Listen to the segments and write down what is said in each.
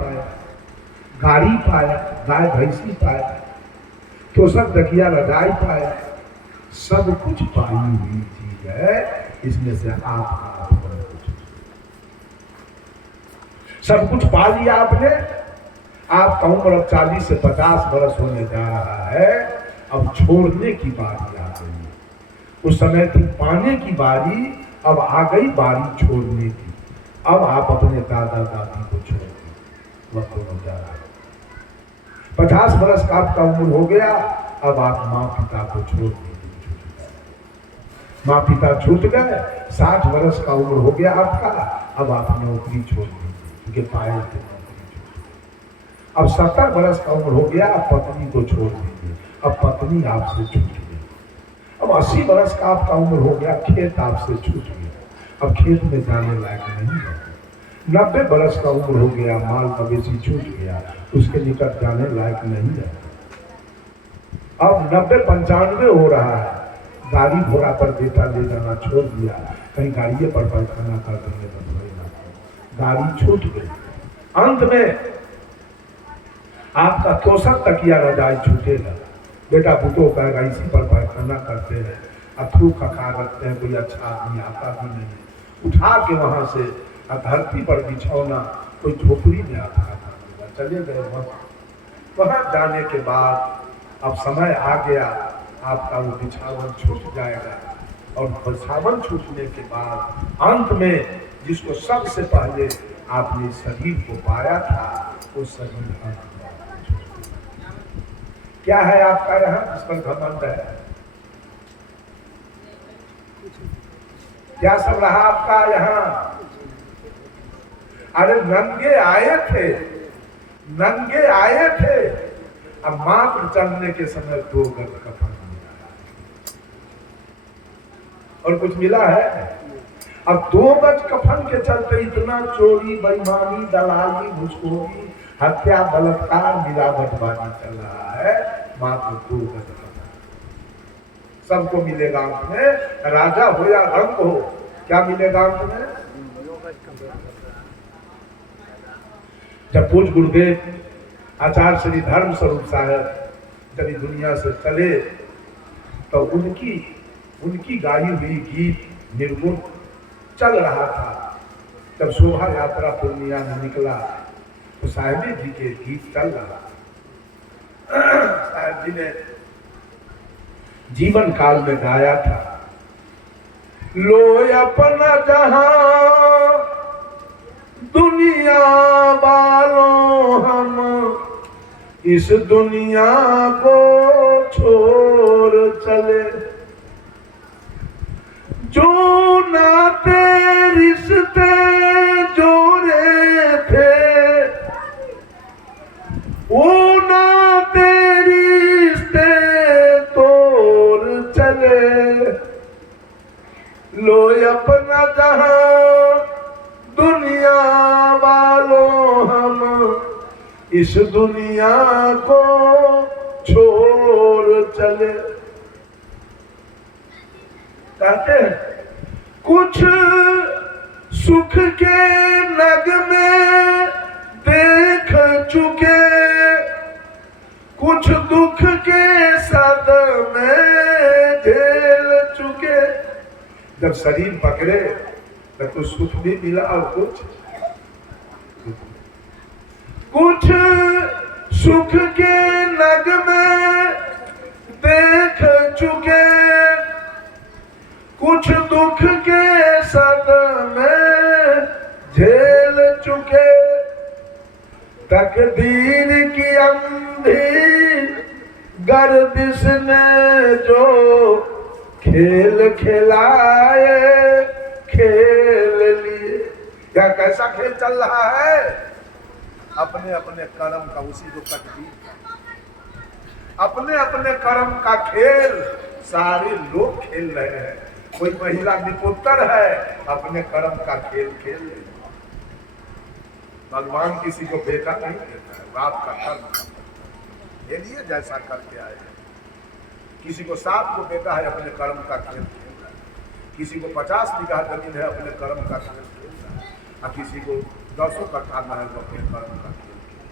पाया, गाड़ी पाया, गाय भैंसी पाया, तो सब तकिया रजाई पाया, सब कुछ पाई हुई चीज है। इसमें से आप कुछ सब कुछ पा लिया आपने। आपका उम्र अब 40 से 50 वर्ष होने जा रहा है। अब छोड़ने की बारी आ गई है। उस समय थी पाने की बारी, अब आ गई बारी छोड़ने की। अब आप अपने दादा दादी को छोड़ दें, वक्त हो जा रहा है। 50 वर्ष का आपका उम्र हो गया, अब आप माँ पिता को छोड़ दीजिए। माँ पिता छूट गए। 60 वर्ष का उम्र हो गया आपका, अब आप नौकरी छोड़ दीजिए, क्योंकि पाए थे नौकरी छोड़ दीजिए। अब 70 वर्ष का उम्र हो गया, अब पत्नी को छोड़ दीजिए, अब पत्नी आपसे छूट गई। अब 80 वर्ष का आपका उम्र हो गया, खेत आपसे छूट गया, अब खेत में जाने लायक नहीं है। 90 वर्ष का उम्र हो गया, माल मवेशी छूट गया, उसके निकट जाने लायक नहीं है। अब 90-95 हो रहा है, गाड़ी घोड़ा पर बेटा ले जाना छोड़ दिया, कहीं गाड़िए पर पैखाना कर देंगे तो गाड़ी छूट गई। अंत में आपका तोषक तकिया रजाई छूटेगा। बेटा बुतो कहेगा इसी पर पैखाना करते हैं, अथरू खखा रखते हैं, कोई अच्छा आदमी आता भी नहीं, उठा के वहां से धरती पर बिछौना कोई झोपड़ी में आता था, चले गए वहां जाने के बाद अब समय आ गया, आपका वो बिछावन छूट जाएगा। और बिछावन छूटने के बाद अंत में जिसको सबसे पहले आपने शरीर को पाया था, वो शरीर क्या है आपका यहाँ जिस पर घमंड है? क्या सब रहा आपका यहाँ? अरे नंगे आए थे, नंगे आए थे, अब मात्र चलने के समय 2 गज कफन मिला और कुछ मिला है? अब 2 गज कफन के चलते इतना चोरी, बेईमानी, दलाली, घुसखोरी, हत्या, बलात्कार, मिलावटबाजी चल रहा है। मात्र 2 गज कफन सबको मिलेगा अंत में, राजा हो या रंग हो, क्या मिलेगा अंत में? जब पूज्य गुरुदेव आचार्य श्री धर्म स्वरूप साहब जब दुनिया से चले तो उनकी गाई हुई गीत निर्गुण चल रहा था। जब शोभा यात्रा पूर्णिया में निकला तो साहेब जी के गीत चल रहा। साहेब जी ने जीवन काल में गाया था, लो अपना जहां दुनिया वालों हम इस दुनिया को छोड़ चले, जो नाते रिश्ते जोड़े थे वो नाते रिश्ते तोड़ चले, लो अपना जहां दुनिया वालों हम इस दुनिया को छोड़ चले। कहते हैं कुछ सुख के नगमे देख चुके, कुछ दुख के सदमे झेल चुके। जब शरीर पकड़े तो कुछ सुख भी मिला और कुछ सुख के नगमे देख चुके, कुछ दुख के सदमे झेल चुके। तकदीर की अंधी गर्दिश ने जो खेल खिलाए खेल लिए। क्या कैसा खेल चल रहा है? अपने अपने कर्म का, उसी को तकदीर, अपने अपने कर्म का खेल सारे लोग खेल रहे हैं। कोई महिला निपुत्र है, अपने कर्म का खेल खेल रही। भगवान किसी को बेटा नहीं देता है, बाप का कर्म ले लिए जैसा करके आए। किसी को 7 को बेटा है, अपने कर्म का खेल खेल रहा है। किसी को 50 बीघा जमीन है, अपने कर्म का खेल खेल रहा है। और किसी को 10 कट्ठा महल वो अपने कर्म का खेल खेल।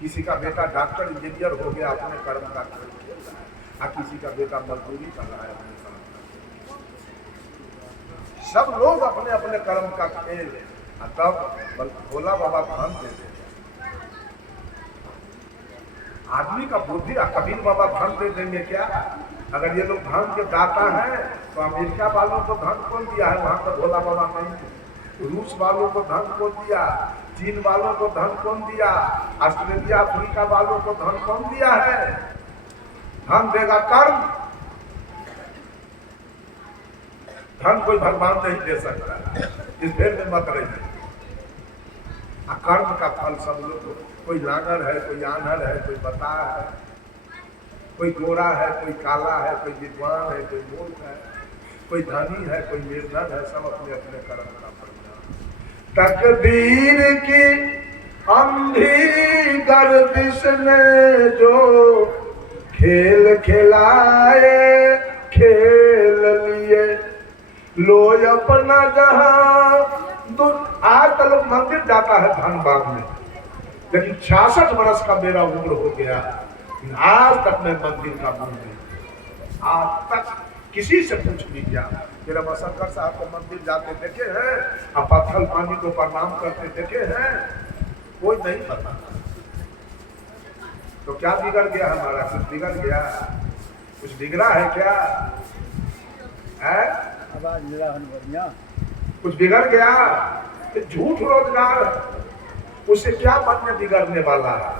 किसी का बेटा डॉक्टर इंजीनियर हो गया अपने कर्म का खेल खेल रहा है, और किसी का बेटा मजदूरी कर रहा है अपने कर्म का खेल। सब लोग अपने अपने कर्म का खेल, तब भोला बाबा धन दे देते। आदमी का बुद्धि, कबीर बाबा धन दे देंगे क्या? अगर ये लोग धन के दाता हैं तो अमेरिका वालों को धन कौन दिया है? वहां पर भोला बाबा नहीं। रूस वालों को धन कौन दिया? चीन वालों को धन कौन दिया? ऑस्ट्रेलिया अफ्रीका वालों को धन कौन दिया है? धन देगा कर्म। धन कोई भगवान नहीं दे सकता, इस भेद में मत रहिए। कर्म का फल सब लोग, कोई नागर है, कोई आनर है, कोई बता है, कोई गोरा है, कोई काला है, कोई विद्वान है, कोई मूर्ख है, कोई धनी है, कोई निर्धन है, सब अपने अपने कर्म का परिणाम। तकदीर की अंधी गर्दिश ने जो खेल खिलाए खेल लिए, लो अपना जहां। आज तो लोग मंदिर जाता है धनबाद में, लेकिन 66 वर्ष का मेरा उम्र हो गया, आज तक मैं मंदिर का मुंह नहीं, आज तक किसी से पूछ नहीं किया। मेरा रमाशंकर साहब को मंदिर जाते देखे हैं, अब पत्थर पानी को प्रणाम करते देखे हैं, कोई नहीं पता। तो क्या बिगड़ गया हमारा? कुछ बिगड़ गया? कुछ बिगड़ा है क्या है? आवाज मेरा बढ़िया कुछ बिगड़ गया? झूठ रोजगार, उससे क्या मन में बिगड़ने वाला है?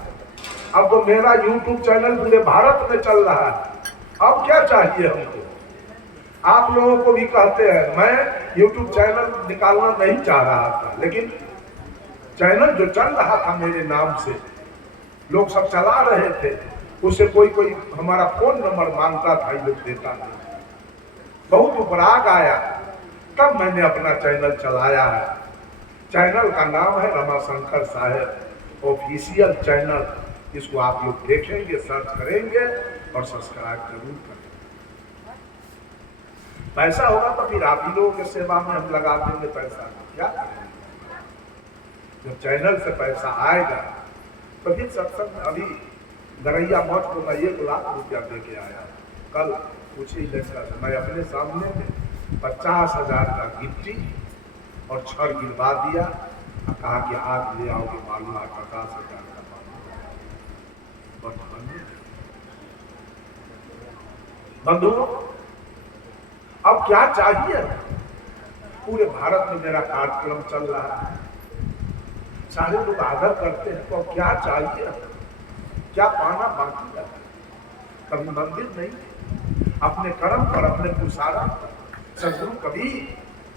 अब तो मेरा YouTube चैनल पूरे भारत में चल रहा है, अब क्या चाहिए हमको? आप लोगों को भी कहते हैं, मैं YouTube चैनल निकालना नहीं चाह रहा था, लेकिन चैनल जो चल रहा था मेरे नाम से, लोग सब चला रहे थे, उससे कोई कोई हमारा फोन नंबर मांगता था, ये लोग देता नहीं। बहुत उपराग आया, तब मैंने अपना चैनल चलाया है। चैनल का नाम है रमाशंकर साहब ऑफिशियल चैनल। इसको आप लोग देखेंगे, सर्च करेंगे और सब्सक्राइब जरूर करेंगे। पैसा होगा तो फिर आप ही लोगों के सेवा में हम लगा देंगे पैसा, क्या करेंगे? जब चैनल से पैसा आएगा तो फिर सत्संग में, अभी गरैया मठ को मैं 1 लाख रुपया दे के आया कल, कुछ ही लड़का से मैं अपने सामने में 50,000 का गिट्टी और छड़ गिरवा दिया और कहा कि आज ले आओगे मालूम 50,000 का बंधुओं। अब क्या चाहिए? पूरे भारत में मेरा कार्यक्रम चल रहा है, सारे लोग आदर करते हैं, तो क्या चाहिए? क्या पाना बाकी है? कभी मंदिर नहीं, अपने कर्म पर, अपने पुरुषार्थ पर। सदगुरु कबीर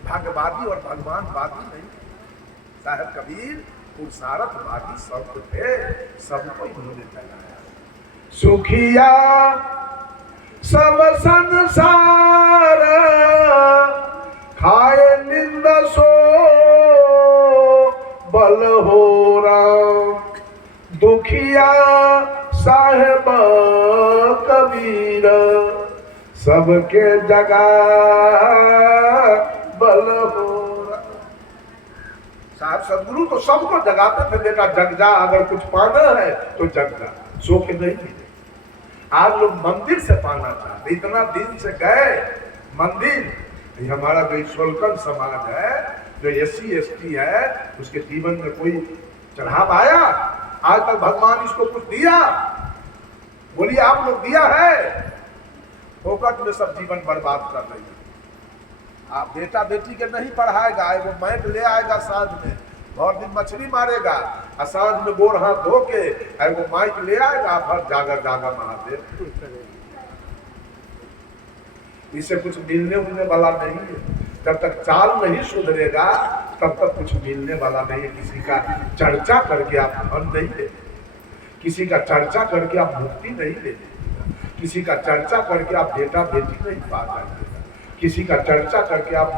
भाग्यवादी और भगवानवादी नहीं, साहब कबीर पुरुषार्थवादी सब थे, सबको इन्होंने जगाया। सुखिया सब संसार खाए निंद सो बल हो राम, दुखिया साहेब कबीर सबके जगा बल हो राम। साहब सदगुरु तो सबको जगाते थे, बेटा जग जा, अगर कुछ पाना है तो जग जा, सो के नहीं मिले। आज लोग मंदिर से पाना चाहते, इतना दिन से गए मंदिर। हमारा जो ईश्वरकन समाज है, जो SC ST है, उसके जीवन में कोई चढ़ाव आया? आज तक भगवान इसको कुछ दिया? बोलिए आप लोग दिया है? फोकट में सब जीवन बर्बाद कर रही है। आप बेटा बेटी के नहीं पढ़ाएगा, वो मैट ले आएगा साँझ में, और दिन मछली मारेगा, और साँझ में गोर हाथ धो के वो माइक ले आएगा, फिर जागा जागा महादेव। इससे कुछ मिलने उलने वाला नहीं है। जब तक चाल नहीं सुधरेगा तब तक कुछ मिलने वाला नहीं है। किसी का चर्चा करके आप धन नहीं ले, किसी का चर्चा करके आप मुक्ति नहीं ले, किसी का चर्चा करके आप बेटा बेटी नहीं पा जाएंगे, किसी का चर्चा करके आप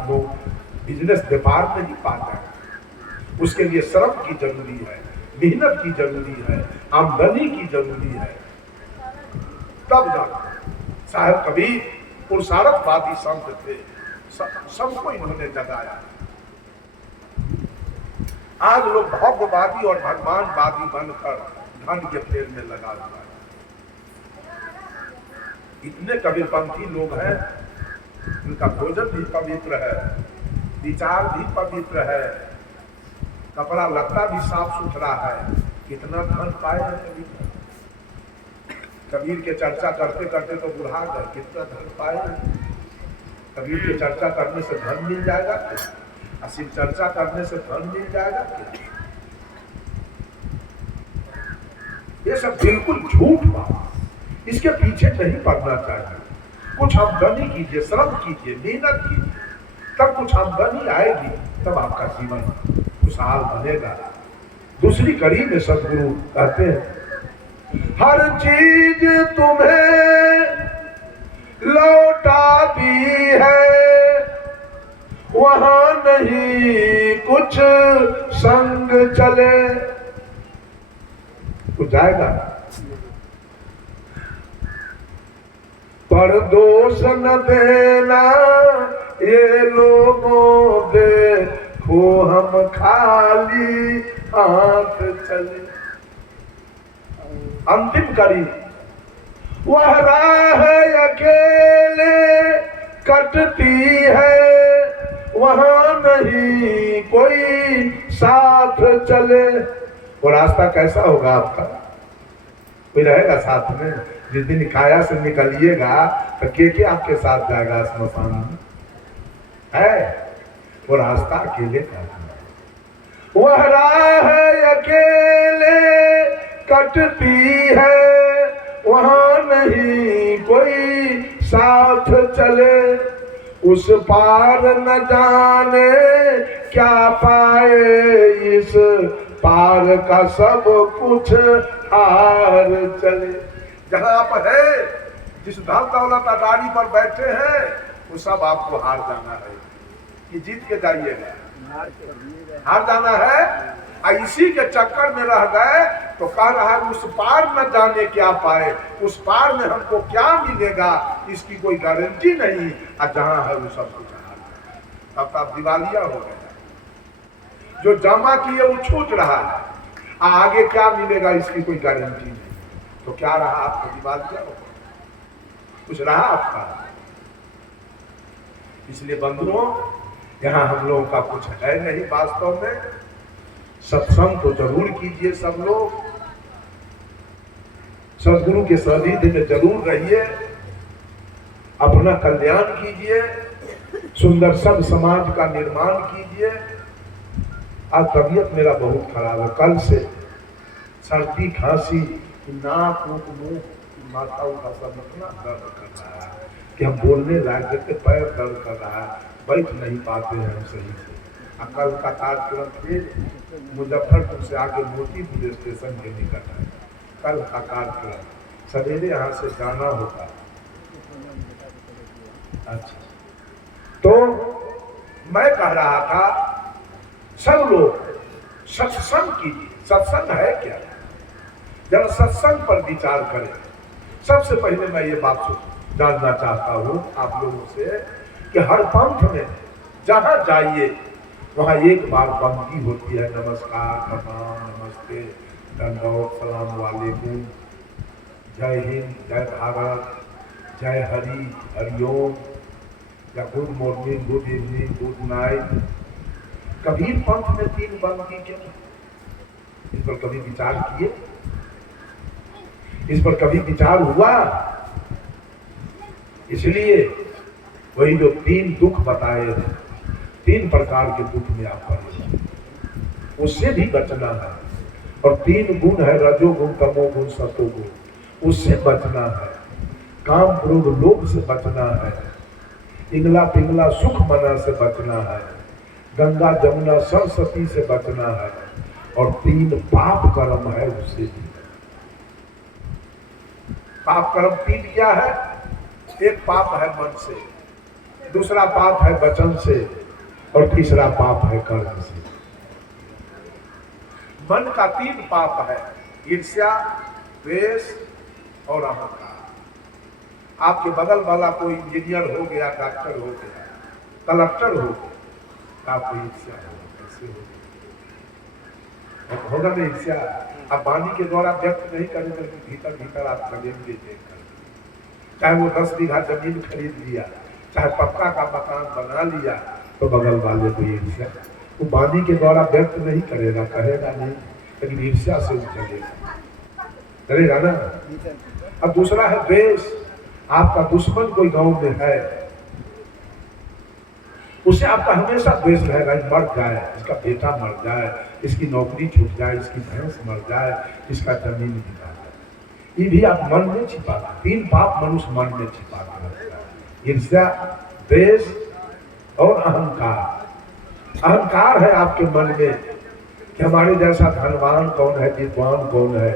बिजनेस व्यापार नहीं पा जाएंगे। उसके लिए श्रम की जरूरी है, मेहनत की जरूरी है, आमदनी की जरूरी है, तब जाकर। साहब कबीर पुरुषार्थवादी संत थे, सबको इन्होंने जगाया। आज लोग भव्यवादी और भगवानवादी बनकर धन के फेर में लगा हुआ है। इतने कबीरपंथी लोग हैं, उनका भोजन भी पवित्र है, विचार भी पवित्र है, कपड़ा लत्ता भी साफ सुथरा है। कितना धन पाए हैं कबीर। कबीर के चर्चा करते करते तो बुढ़ा गए, कितना धन पाए हैं। कबीर की चर्चा करने से धन मिल जाएगा क्या? शिव चर्चा करने से धन मिल जाएगा क्या? ये सब बिल्कुल झूठ बात, इसके पीछे नहीं पड़ना चाहिए। कुछ आमदनी कीजिए, श्रम कीजिए, मेहनत कीजिए, तब कुछ आमदनी आएगी, तब आपका जीवन खुशहाल बनेगा। दूसरी कड़ी में सदगुरु कहते हैं, हर चीज तुम्हें लौटा दी है, वहां नहीं कुछ संग चले। कुछ जाएगा पर दोष न देना ये लोगों, देखो हम खाली हाथ चले। अंतिम कड़ी, वह राह अकेले कटती है, वहां नहीं कोई साथ चले। वो रास्ता कैसा होगा आपका? कोई रहेगा साथ में? जिस दिन काया से निकलिएगा तो के आपके साथ जाएगा स्मशान में? है वो रास्ता अकेले का। वह राह अकेले कटती है, वहां नहीं कोई साथ चले। उस पार न जाने क्या पाए, इस पार का सब कुछ हार चले। जहां आप है, जिस धन दौलत अटारी पर बैठे हैं, वो सब आपको हार जाना है कि जीत के जाइएगा? हार जाना है। इसी के चक्कर में रह गए तो कह रहा है उस पार न जाने क्या पाए, उस पार में हमको क्या मिलेगा इसकी कोई गारंटी नहीं। और जहां है वो सब कुछ हार गए, तब तक दिवालिया हो गया। जो जमा किए वो छूट रहा है, आगे क्या मिलेगा इसकी कोई गारंटी नहीं। तो क्या रहा आपका? दिवालिया हो गया, कुछ रहा आपका? इसलिए बंधुओं, यहाँ हम लोगों का कुछ है नहीं वास्तव में। सत्संग तो जरूर कीजिए सब लोग, सदगुरु के सानिध्य में जरूर रहिए, अपना कल्याण कीजिए, सुंदर सब समाज का निर्माण कीजिए। आज तबीयत मेरा बहुत खराब है, कल से सर्दी खांसी, नाक मुंह माथा उठा सब इतना दर्द कर रहा है कि हम बोलने लायक देते, पैर दर्द कर रहा है, बैठ नहीं पाते हैं हम सही से। कल का कार्यक्रम फिर मुजफ्फरपुर से आगे मोतीपुर स्टेशन के निकट है। कल का कार्यक्रम सवेरे यहाँ से जाना होगा। अच्छा, तो मैं कह रहा था सब लोग सत्संग कीजिए। सत्संग है क्या? जब सत्संग पर विचार करें। सबसे पहले मैं ये बात जानना चाहता हूँ आप लोगों से कि हर पंथ में जहाँ जाइए वहाँ एक बार बंदगी होती है, नमस्कार, प्रणाम, नमस्ते, दंडवत, सलाम वालेकुम, जय हिंद, जय भारत, जय हरि, हरिओम, या good morning, good evening, good night. Kabir Panth में 3 बंदगी क्यों? इस पर कभी विचार किए? इस पर कभी विचार हुआ? इसलिए वही जो 3 दुख बताए थे, 3 प्रकार के दुख में आप पड़े, उससे भी बचना है। और 3 गुण है, रजोगुण, तमोगुण, सतोगुण, उससे बचना है। काम क्रोध लोभ से बचना है, इंगला पिंगला सुख मना से बचना है, गंगा जमुना सरस्वती से बचना है, और 3 पाप कर्म है उससे भी। पाप कर्म 3 क्या है? एक पाप है मन से, दूसरा पाप है वचन से, और तीसरा पाप है कर्म से। मन का 3 पाप है, ईर्ष्या, द्वेष और अहंकार। आपके बगल वाला कोई इंजीनियर हो गया, डॉक्टर हो गया, कलेक्टर हो गया, आपको ईर्ष्या हो, कैसे हो? होगा नहीं ईर्ष्या। अब वाणी के द्वारा व्यक्त नहीं करेंगे लेकिन भीतर भीतर आप लगेंगे देखकर। चाहे वो 10 बीघा जमीन खरीद लिया, चाहे पक्का का मकान बना लिया, तो बगल वाले को ईर्ष्या। वो वाणी के द्वारा व्यक्त नहीं करेगा, कहेगा नहीं, लेकिन ईर्ष्या से चलेगा, करेगा ना। अब दूसरा है द्वेष। आपका दुश्मन कोई गांव में है, उससे आपका हमेशा द्वेष रहेगा, मर जाए, इसका बेटा मर जाए, इसकी नौकरी छूट जाए, इसकी भैंस मर जाए, इसका जमीन बिका जाए। ये भी आप मन में छिपा, 3 पाप मनुष्य मन में छिपा कर रखता है, ईर्ष्या, द्वेष और अहंकार। अहंकार है आपके मन में कि हमारे जैसा धनवान कौन है, विद्वान कौन है,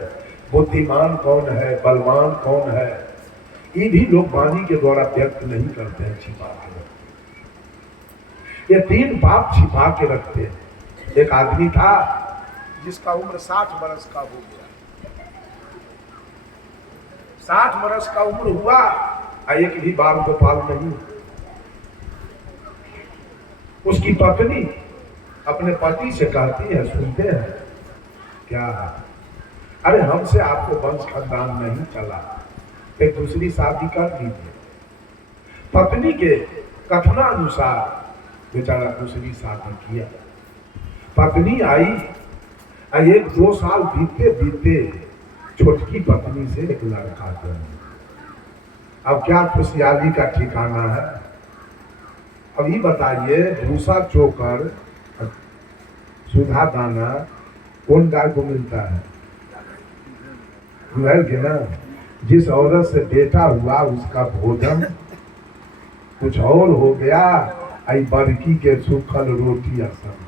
बुद्धिमान कौन है, बलवान कौन है। ये भी लोग वाणी के द्वारा व्यक्त नहीं करते हैं, छिपा के। ये 3 पाप छिपा के रखते हैं। एक आदमी था जिसका उम्र 60 वर्ष का हो गया। 60 वर्ष का उम्र हुआ, एक भी बाल गोपाल नहीं। उसकी पत्नी अपने पति से कहती है, सुनते हैं क्या, अरे हमसे आपको वंश खानदान नहीं चला, एक दूसरी शादी कर लीजिए। पत्नी के कथनानुसार बेचारा दूसरी शादी किया। पत्नी आई, 1-2 साल बीते बीते छोटकी पत्नी से एक लड़का जन्मा। अब क्या खुशहाली का ठिकाना है। अब ये बताइए, भूसा चोकर सुधा दाना कौन गाय को मिलता है, गुहल के ना। जिस औरत से बेटा हुआ उसका भोजन कुछ और हो गया, आई बरकी के सूखल रोटी सब्जी।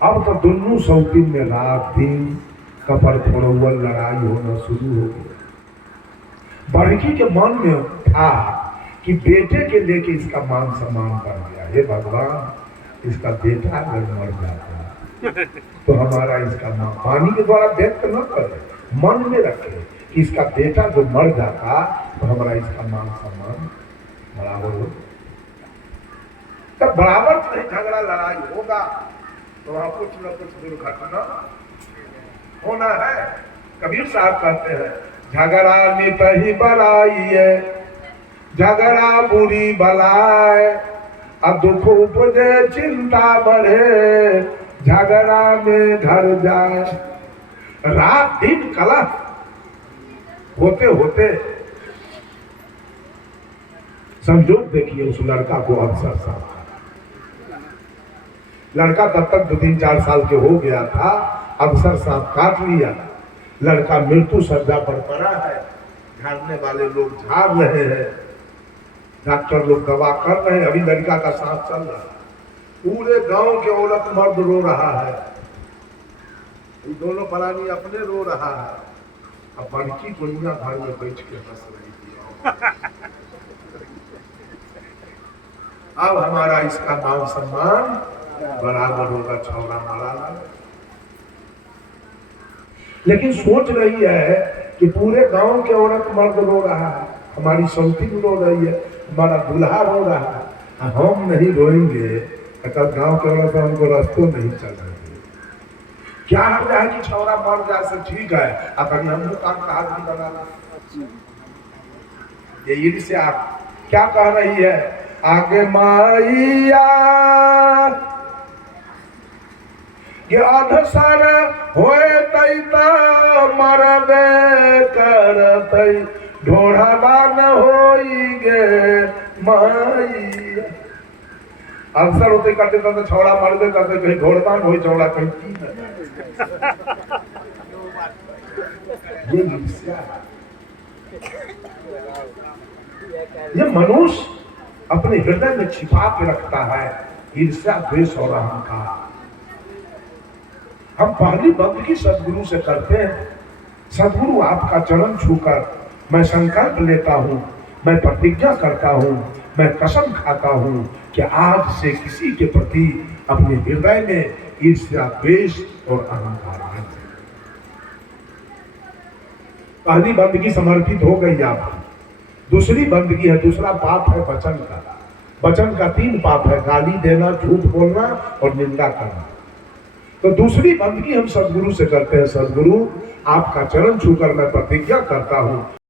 अब तो दोनों सौतीन में रात दिन कपड़ फोड़ौल लड़ाई होना शुरू हो गया। बरकी के मन में था कि बेटे के लेके इसका मान सम्मान बढ़ गया, हे भगवान, इसका बेटा अगर मर जाता तो हमारा इसका मान, वाणी के द्वारा व्यक्त न करे, मन में रखे कि इसका बेटा जो मर जाता तो हमारा इसका मान सम्मान बराबर हो। तब बराबर नहीं झगड़ा लड़ाई होगा तो वहां कुछ न कुछ दुर्घटना होना है। कबीर साहब कहते हैं, झगड़ा मिट ही बलाई है, झगड़ा बुरी बलाए, अब दुख उपजे चिंता बढ़े, झगड़ा में घर जाए। रात दिन कलह होते होते संजोग देखिए उस लड़का को अवसर साहब। लड़का तब तक 2-3-4 साल के हो गया था, अवसर सांप काट लिया। लड़का मृत्यु सज्जा पर पड़ा है, झाड़ने वाले लोग झाड़ रहे हैं, डॉक्टर लोग दवा कर रहे हैं, अभी लड़का का सांस चल रहा है। पूरे गांव के औरत मर्द रो रहा है, ये दोनों प्राणी अपने रो रहा है। अब बड़की दुनिया भर में बैठ के हंस रही थी। अब हमारा इसका मान सम्मान बराबर होगा, छौरा मारा। लेकिन सोच रही है कि पूरे गांव के औरत मर्द रो रहा है, हमारी सौतीन रो रही है, हमारा दूल्हा रो रहा है, हम नहीं रोएंगे तो गांव के औरत हमको रास्तों नहीं चल रही। क्या हो रहा है कि छौरा मर जाए से ठीक है, अपन हम लोग काम का आदमी बनाना। ये ईर्ष्या आप क्या कह रही है, आगे माइया ये अधसर होए तई त मरबे करतई, ढोढ़ा न होई गे माइया। अवसर होते करते तो छौड़ा मरबे करते, कहीं ढोड़बान हो छौड़ा कहीं की न। ये ईर्ष्या, ये मनुष्य अपने हृदय में छिपा के रखता है ईर्ष्या, द्वेष और अहंकार। हम पहली बंदगी सदगुरु से करते हैं, सदगुरु आपका चरण छूकर मैं संकल्प लेता हूं, मैं प्रतिज्ञा करता हूं, मैं कसम खाता हूं कि आज से किसी के प्रति अपने हृदय में ईर्ष्या, द्वेष और अहंकार नहीं। पहली बंदगी समर्पित हो गई आपकी। दूसरी बंदगी है, दूसरा पाप है वचन का। वचन का 3 पाप है, गाली देना, झूठ बोलना और निंदा करना। तो दूसरी बंदगी हम सदगुरु से करते हैं। सदगुरु, आपका चरण छूकर मैं प्रतिज्ञा करता हूं